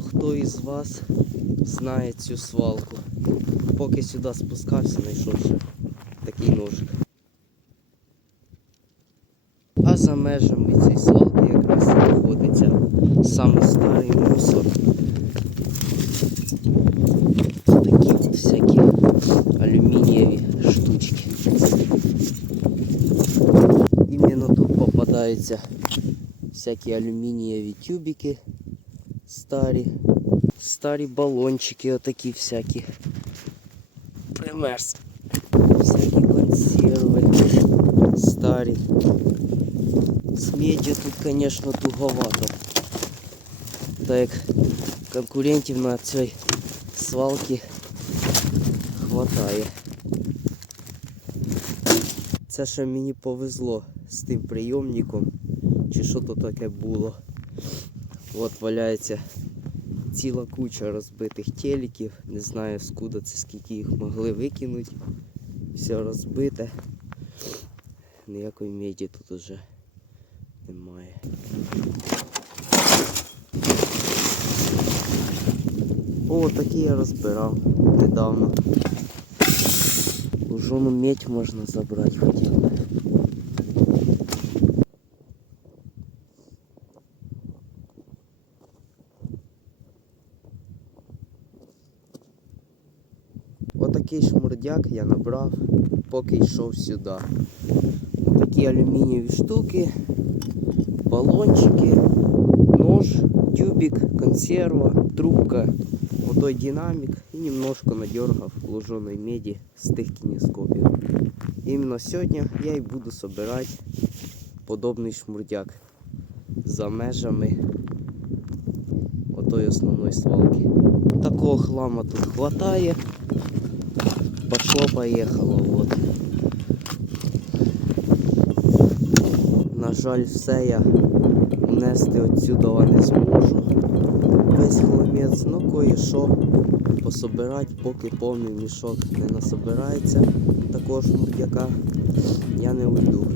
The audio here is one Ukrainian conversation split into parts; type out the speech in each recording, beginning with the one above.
заберемо. Попала находка. Багато хто із вас знає цю свалку. Поки сюди спускався, знайшов ще такий ножик. А за межами цієї свалки якраз і знаходиться самий старий мусор. Такі от всякі алюмінієві штучки. Іменно тут попадаються всякі алюмінієві тюбики Старі, старі балончики отакі всякі. Примерз. Всякі консерви старі. З медью тут, звісно, туговато. Так як конкурентів на цій свалці хватає. Це ще мені повезло з тим прийомником, чи що то таке було. От валяється ціла куча розбитих телеків. Не знаю скуда це скільки їх могли викинути. Все розбите. Ніякої меді тут уже немає. О, такі я розбирав недавно. Уже ну медь можна забрати хотів би. Отакий шмурдяк я набрав, поки йшов сюди. Такі алюмінієві штуки, балончики, нож, тюбик, консерва, трубка, отой динамик і немножко надергав луженої меді з тих кінескопів. Іменно сьогодні я і буду собирати подобний шмурдяк за межами отої основної свалки. Такого хлама тут хватає. Пошло поехало вот. На жаль, все я унести отсюда не зможу. Весь хламець, ну кое-що пособирати, поки повний мішок не насобирається також мурдяка, я не уйду.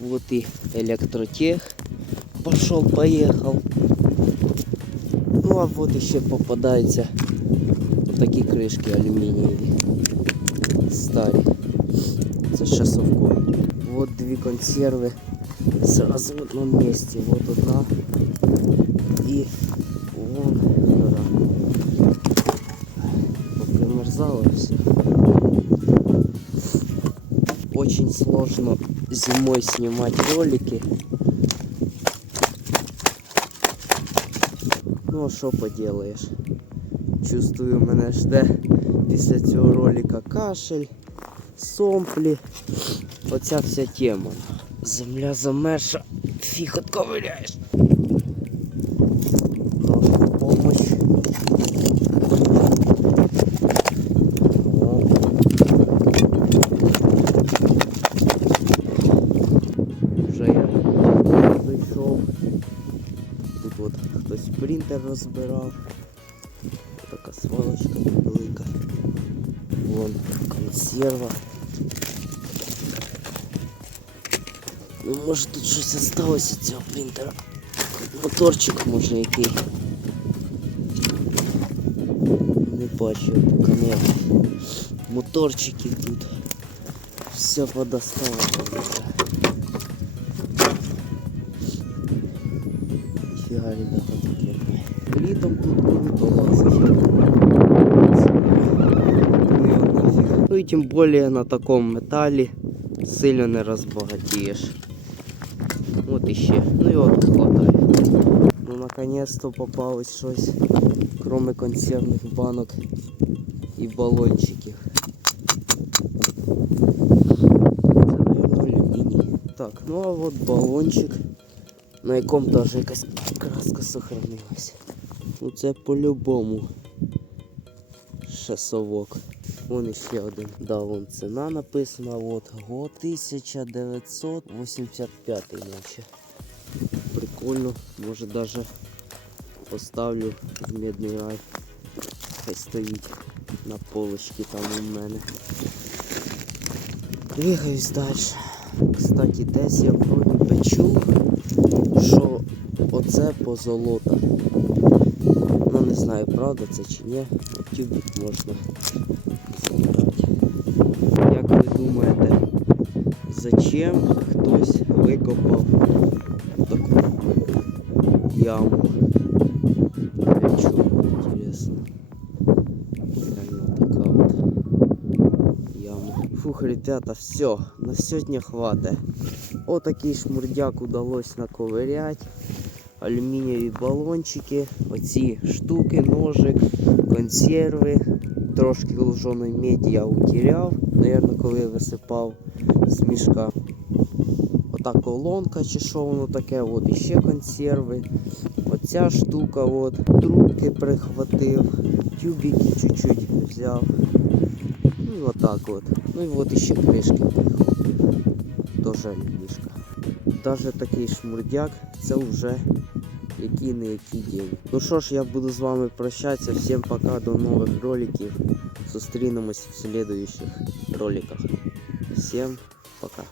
Вот и электротех. Пошел, поехал. Ну а вот еще попадаються такі кришки алюмінієві. Старі. Це з часовкою. Вот дві консерви. Сразу в одному місці. Вот одна. І вон гора. Попримерзало все. Очень сложно зимой снимать ролики. Ну а що поделаєш? Чувствую, мене жде після цього ролика кашель, сомплі. Оця вся тема. Земля замерша, фіг отковиряєш. Хтось принтер розбирав. Така свалочка велика. Вон консерва. Ну, може тут щось осталось від цього принтера. Моторчик може який. Не бачу поки. Моторчики тут. Все подостало. Фіга, ребята, таке. Літом тут круто лазить. Ну його нафіг. Ну і тим більше на такому металі сильно не розбагатієш. От іще. Ну і от хватає. Ну наконец-то попалось щось, кроме консервних банок і балончиків. Це, наверное, алюміній. Так, ну а от балончик, на якому теж якась краска сохранилась. Ну це по-любому шасовок. Вон іще один. Да, вон ціна написана. От год 1985 наче. Прикольно. Може даже поставлю в медний рай. Хай стоїть на полочці там у мене. Двигаюсь далі. Кстати, десь я вроді би чув, що оце позолота. Ну не знаю, правда це чи ні. Тюбик можна забрати. Як ви думаєте, зачем хтось викопав таку яму? Для чого, інтересно? Фух, ребята, все, на сьогодні хватить. Отакий шмурдяк удалось наковирять. Алюмінієві балончики, оці штуки, ножик, консерви. Трошки луженої меді я утеряв, наверное, коли висипав з мішка. Ота колонка чи що воно таке, от іще консерви. Оця штука, от, трубки прихватив, тюбики чуть-чуть взяв. Ну і отак от. Ну і от іще кришки прихватив. Тоже мішка. Даже такий шмурдяк, це вже який не який день. Ну що ж, я буду з вами прощатися. Всім пока, до нових роликів. Зустрінемось в следующих роликах. Всім пока.